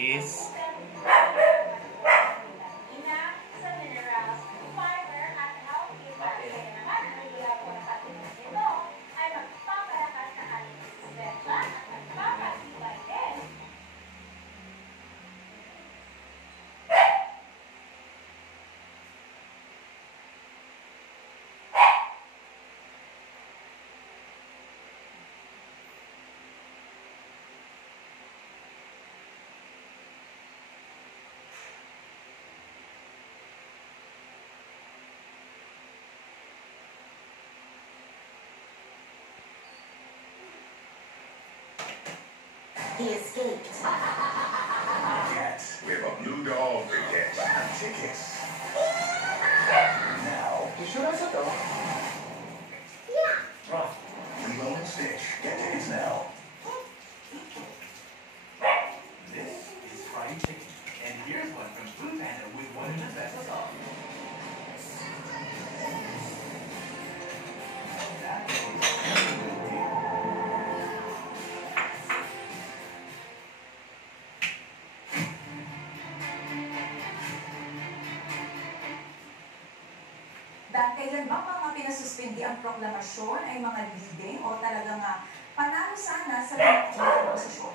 Practice. He escaped. Cats, we have a blue dog to catch. Tickets. Now, You sure that's a dog? Yeah. Lilo and Stitch. Get tickets now. This is fried chicken, and here's one from Food Panda with one of the best sauce. That is a good deal. Dahil kailan ba mga pinasuspindi ang proklamasyon ay mga leading o talagang panalo sana sa mga posisyon?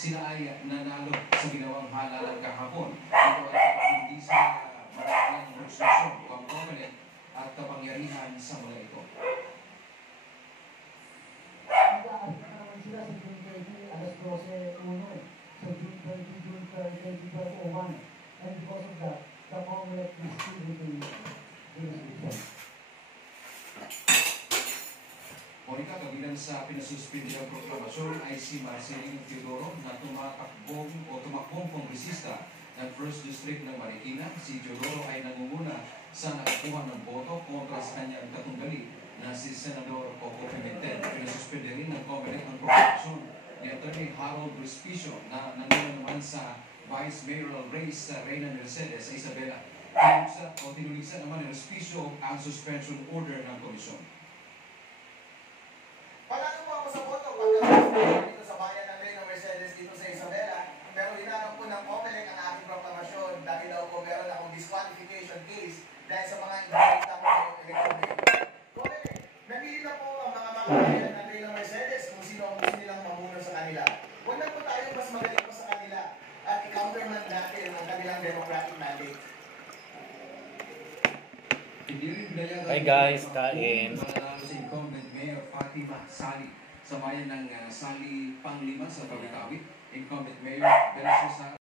Sila ay nanalo sa ginawang halalan kahapon. Ito ay hindi sa maraming resolusyon, pangkomelet at kapangyarihan sa mga ito. Nag-aabot na naman sila sa June 30, alas 12:01 sa June 30, June 30, 25:01. And because of that, the Commonwealth is still within jurisdiction. Monica, kabilang sa pinasuspindi ng proklamasyon ay si Marcelino Teodoro na tumakbong kongresista ng First District ng Marikina. Si Teodoro ay nangunguna sa nakakuha ng boto kontra sa kanyang katunggali na si Senador Coco Pimentel. Pinasuspindi rin ng COMELEC ang proklamasyon ni Atty. Harold Respicio na nanguna naman sa Vice Mayoral race sa Reyna Mercedes sa Isabela. Tinuligsa naman ni Respicio ang suspension order ng komisyon. Panalo po ako sa boto pagkakaroon dito sa bayan ng Reyna Mercedes dito sa Isabela. Pero hinanap po ng COMELEC ang aking proklamasyon dahil daw po meron akong disqualification case dahil sa mga invalidita ko ng election. COMELEC, namili na po ang mga bayan ng Reyna Mercedes kung sino ang gusto nilang mamuno sa kanila. Huwag na po tayo mas magaling pa sa kanila at i-countermand natin ang kanilang democratic mandate. Hi guys, kain. Si incumbent Mayor Fatima Sali sa bayan ng Sali Panglima sa Tawi-Tawi. Incumbent Mayor Belso